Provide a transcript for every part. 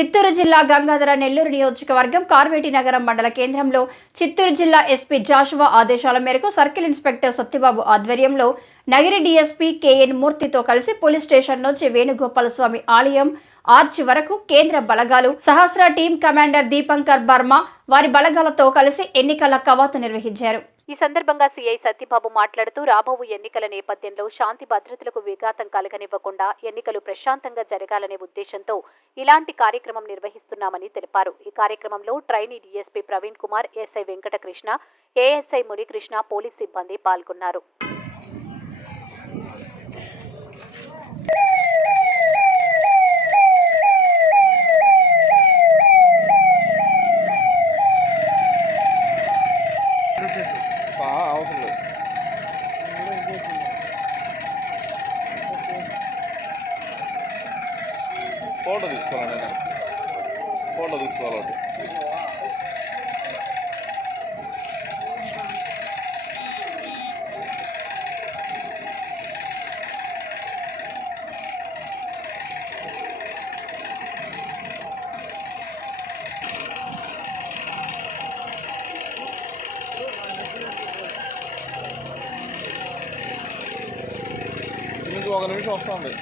చిత్తూరు జిల్లా గంగాధర నెల్లూరు నియోజకవర్గం కార్వేటి నగరం మండల కేంద్రంలో చిత్తూరు జిల్లా ఎస్పీ జాషువా ఆదేశాల మేరకు సర్కిల్ ఇన్స్పెక్టర్ సత్యబాబు ఆధ్వర్యంలో నగిరి డీఎస్పీ కేఎన్ మూర్తితో కలిసి పోలీస్ స్టేషన్ నుంచి వేణుగోపాల స్వామి ఆలయం ఆర్చి వరకు కేంద్ర బలగాలు సహస్ర టీం కమాండర్ దీపంకర్ బర్మా వారి బలగాలతో కలిసి ఎన్నికల కవాతు నిర్వహించారు. ఈ సందర్భంగా సీఐ సత్యబాబు మాట్లాడుతూ రాబోవు ఎన్నికల నేపథ్యంలో శాంతి భద్రతలకు విఘాతం కలగనివ్వకుండా ఎన్నికలు ప్రశాంతంగా జరగాలనే ఉద్దేశంతో ఇలాంటి కార్యక్రమం నిర్వహిస్తున్నామని తెలిపారు. ఈ కార్యక్రమంలో trainee DSP Praveen Kumar, SI Venkatakrishna, ASI Munikrishna, police సిబ్బంది పాల్గొన్నారు. అవసరం లేదు. ఫోటో తీసుకోవాలండి, ఫోటో తీసుకోవాలండి. మీకు ఒక నిమిషం వస్తుంది.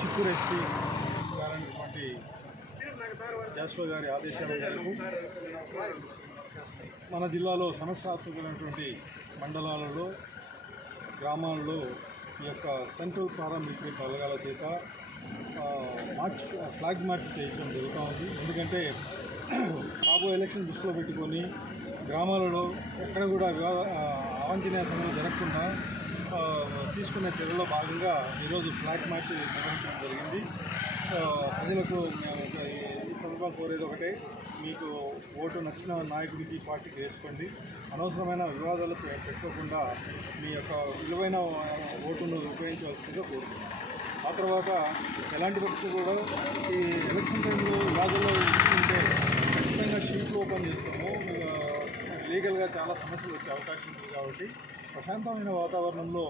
చిత్తూరు ఎస్పీ గారైనటువంటి జాషువా గారి ఆదేశాల మేరకు మన జిల్లాలో సమస్యాత్మకమైనటువంటి మండలాలలో, గ్రామాలలో ఈ యొక్క సెంట్రల్ పారామిలిటరీ బలగాల చేత ఫ్లాగ్ మార్చ్ చేయించడం జరుగుతూ ఉంది. ఎందుకంటే రాబోయే ఎలక్షన్ దృష్టిలో పెట్టుకొని గ్రామాలలో ఎక్కడ కూడా అవాంఛనీయ సంఘటనలు జరగకుండా తీసుకున్న చర్యల్లో భాగంగా ఈరోజు ఫ్లాగ్ మార్చ్ నిర్వహించడం జరిగింది. ప్రజలకు ఈ సందర్భంగా కోరేది ఒకటే, మీకు ఓటు నచ్చిన నాయకుడికి, పార్టీకి వేసుకోండి. అనవసరమైన వివాదాలు పెట్టుకోకుండా మీ యొక్క విలువైన ఓటును ఉపయోగించవలసిందిగా కోరుతున్నాను. ఆ తర్వాత ఎలాంటి పరిస్థితులు కూడా ఈ ఎలక్షన్ టైంలో వివాదాలు ఉంటే ఖచ్చితంగా షీట్లు ఓపెన్ చేస్తాము. లీగల్గా చాలా సమస్యలు వచ్చే అవకాశం ఉంది కాబట్టి ప్రశాంతమైన వాతావరణంలో